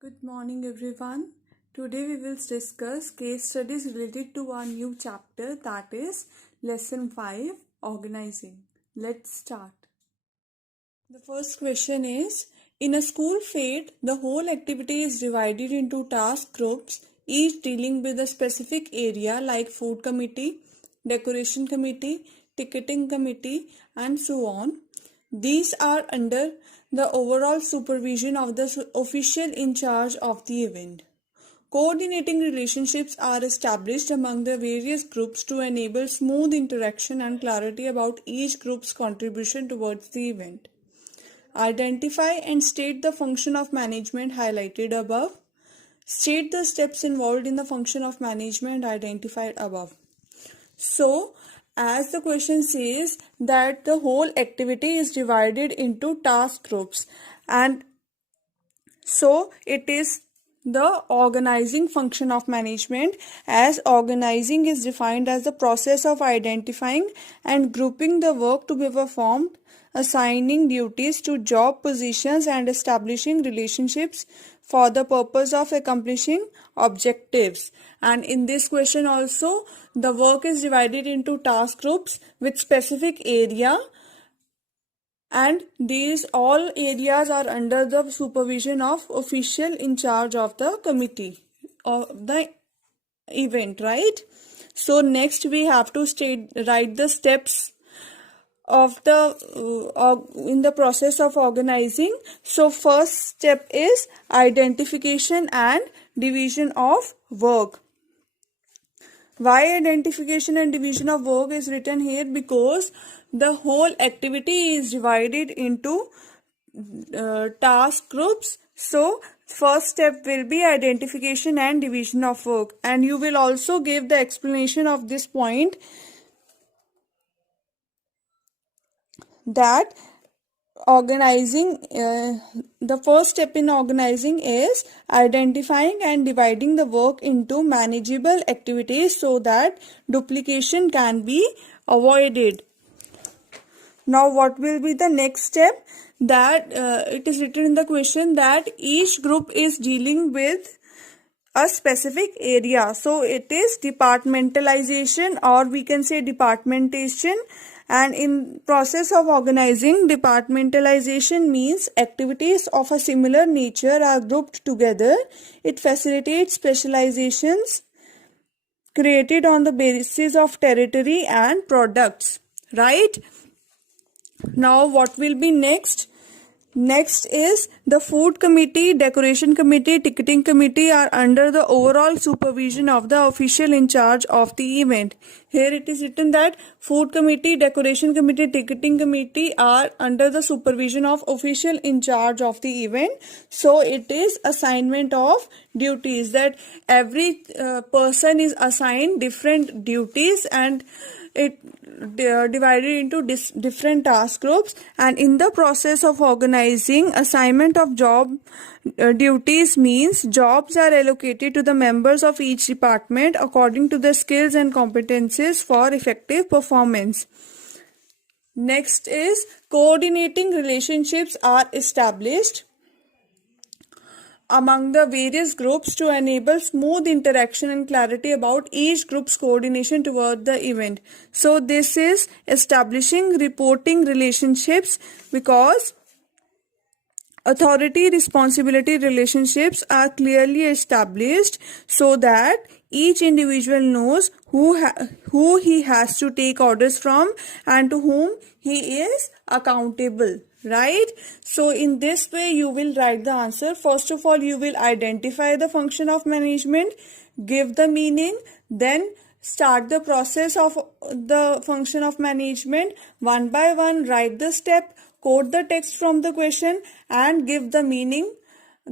Good morning, everyone. Today we will discuss case studies related to our new chapter, that is Lesson 5, Organizing. Let's start. The first question is, in a school fete, the whole activity is divided into task groups, each dealing with a specific area like food committee, decoration committee, ticketing committee, and so on. These are under the overall supervision of the official in charge of the event. Coordinating relationships are established among the various groups to enable smooth interaction and clarity about each group's contribution towards the event. Identify and state the function of management highlighted above. State the steps involved in the function of management identified above. So, as the question says that the whole activity is divided into task groups, and so it is the organizing function of management, as organizing is defined as the process of identifying and grouping the work to be performed, assigning duties to job positions, and establishing relationships for the purpose of accomplishing objectives. And in this question also, the work is divided into task groups with specific area, and these all areas are under the supervision of official in charge of the committee of the event, right? So next we have to write the steps of the in the process of organizing. So first step is identification and division of work. Why identification and division of work is written here? Because the whole activity is divided into task groups. So first step will be identification and division of work, and you will also give the explanation of this point, that organizing the first step in organizing is identifying and dividing the work into manageable activities so that duplication can be avoided. Now what will be the next step? That it is written in the question that each group is dealing with a specific area. So it is departmentalization, or we can say departmentation. And in process of organizing, departmentalization means activities of a similar nature are grouped together. It facilitates specializations created on the basis of territory and products, right? Now what will be next? Next is the food committee, decoration committee, ticketing committee are under the overall supervision of the official in charge of the event. Here it is written that food committee, decoration committee, ticketing committee are under the supervision of official in charge of the event. So it is assignment of duties, that every person is assigned different duties, and it divided into different task groups. And in the process of organizing, assignment of job duties means jobs are allocated to the members of each department according to their skills and competencies for effective performance. Next is coordinating relationships are established among the various groups to enable smooth interaction and clarity about each group's coordination toward the event. So this is establishing reporting relationships, because authority responsibility relationships are clearly established so that each individual knows who he has to take orders from and to whom he is accountable, right? So in this way you will write the answer. First of all, you will identify the function of management, give the meaning, then start the process of the function of management. One by one write the step, quote the text from the question, and give the meaning,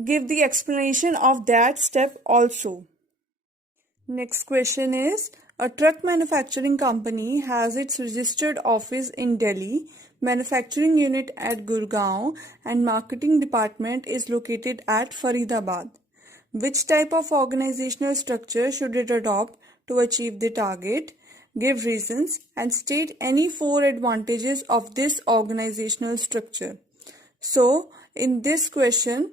give the explanation of that step also. Next question is, a truck manufacturing company has its registered office in Delhi, manufacturing unit at Gurgaon, and marketing department is located at Faridabad. Which type of organizational structure should it adopt to achieve the target? Give reasons and state any 4 advantages of this organizational structure. So, in this question,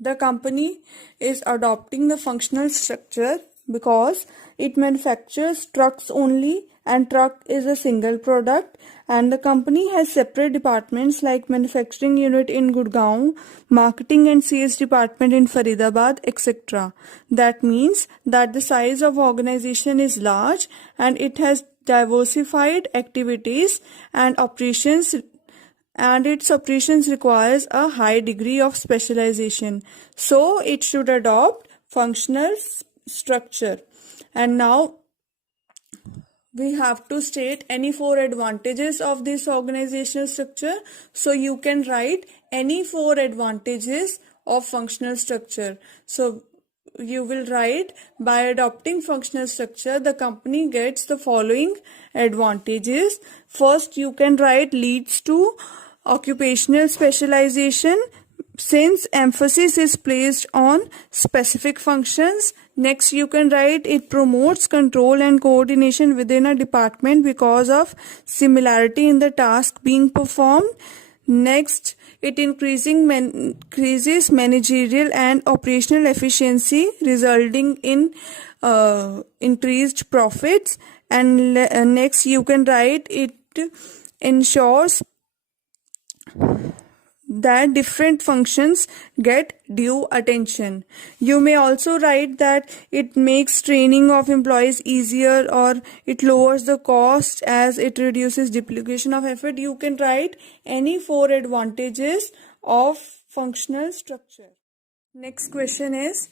The company is adopting the functional structure because it manufactures trucks only, and truck is a single product, and the company has separate departments like manufacturing unit in Gurgaon, marketing and sales department in Faridabad, etc. That means that the size of organization is large and it has diversified activities and operations, and its operations requires a high degree of specialization, so it should adopt functional structure. And now we have to state any four advantages of this organizational structure. So you can write any four advantages of functional structure. So you will write, by adopting functional structure, the company gets the following advantages. First, you can write leads to occupational specialization, since emphasis is placed on specific functions. Next, you can write it promotes control and coordination within a department because of similarity in the task being performed. Next, it increases managerial and operational efficiency, resulting in increased profits. And next, you can write it ensures that different functions get due attention. You may also write that it makes training of employees easier, or it lowers the cost as it reduces duplication of effort. You can write any four advantages of functional structure. Next question is,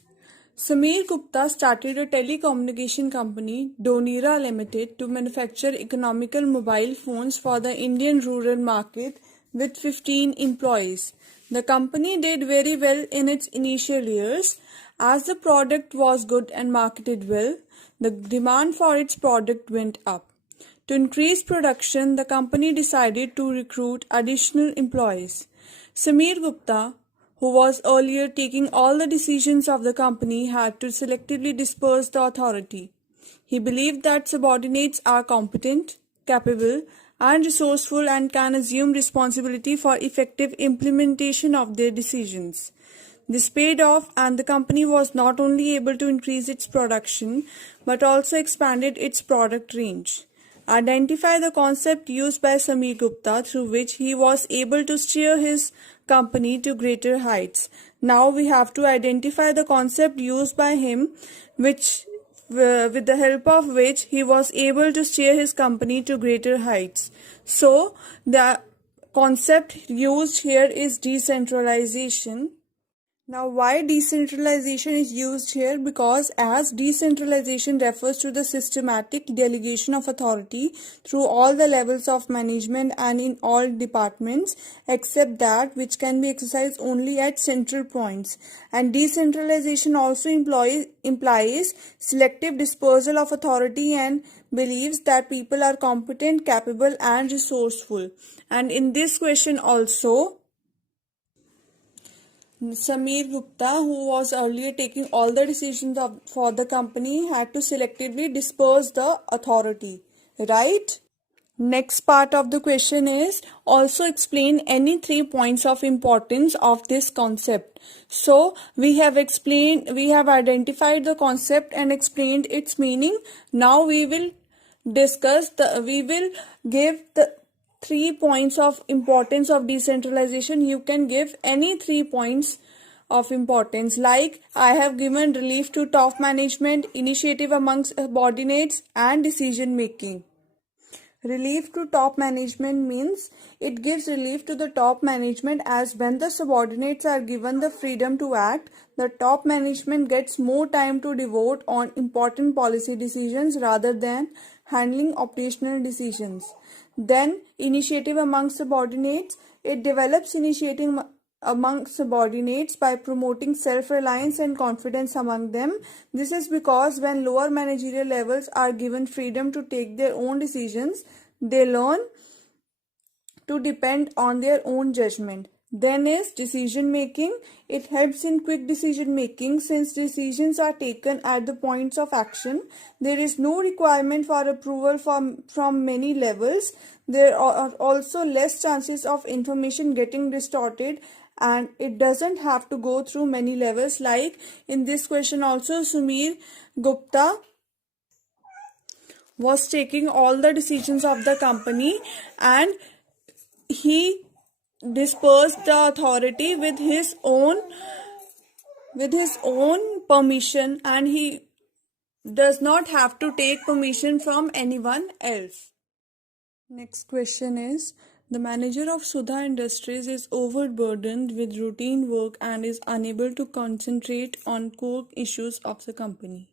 Sameer Gupta started a telecommunication company, Donera Limited, to manufacture economical mobile phones for the Indian rural market with 15 employees. The company did very well in its initial years. As the product was good and marketed well, the demand for its product went up. To increase production, the company decided to recruit additional employees. Sameer Gupta, who was earlier taking all the decisions of the company, had to selectively disperse the authority. He believed that subordinates are competent, capable, and resourceful and can assume responsibility for effective implementation of their decisions. This paid off, and the company was not only able to increase its production but also expanded its product range. Identify the concept used by Sameer Gupta through which he was able to steer his company to greater heights. Now we have to identify the concept used by him, which with the help of which he was able to steer his company to greater heights. So the concept used here is decentralization. Now, why decentralization is used here? Because as decentralization refers to the systematic delegation of authority through all the levels of management and in all departments except that which can be exercised only at central points. And decentralization also implies selective dispersal of authority and believes that people are competent, capable, and resourceful. And in this question also, Sameer Gupta, who was earlier taking all the decisions for the company, had to selectively disperse the authority, right? Next part of the question is, also explain any 3 points of importance of this concept. So we have identified the concept and explained its meaning. Now we will give the 3 points of importance of decentralization. You can give any 3 points of importance, like I have given relief to top management, initiative amongst subordinates, and decision making. Relief to top management means it gives relief to the top management, as when the subordinates are given the freedom to act, the top management gets more time to devote on important policy decisions rather than handling operational decisions. Then initiative among subordinates, it develops initiating among subordinates by promoting self-reliance and confidence among them. This is because when lower managerial levels are given freedom to take their own decisions, they learn to depend on their own judgment. Then is decision making. It helps in quick decision making since decisions are taken at the points of action. There is no requirement for approval from many levels. There are also less chances of information getting distorted and it doesn't have to go through many levels. Like in this question also, Sumir Gupta was taking all the decisions of the company, and he dispersed the authority with his own permission, and he does not have to take permission from anyone else. Next question is, the manager of Sudha Industries is overburdened with routine work and is unable to concentrate on core issues of the company.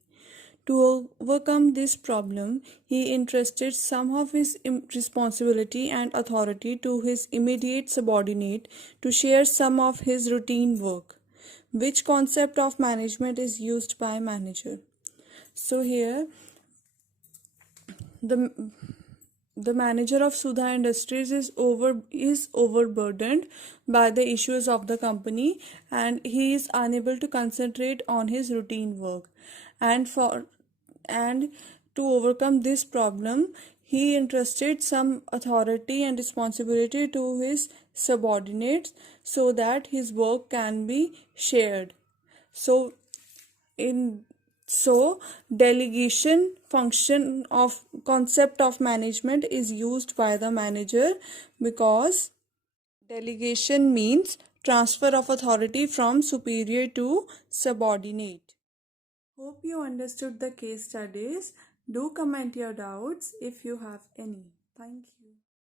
To overcome this problem, he entrusted some of his responsibility and authority to his immediate subordinate to share some of his routine work. Which concept of management is used by manager? So here, the the manager of Sudha Industries is overburdened by the issues of the company, and he is unable to concentrate on his routine work. And to overcome this problem, he entrusted some authority and responsibility to his subordinates so that his work can be shared. So in so delegation function of concept of management is used by the manager, because delegation means transfer of authority from superior to subordinate. Hope you understood the case studies. Do comment your doubts if you have any. Thank you.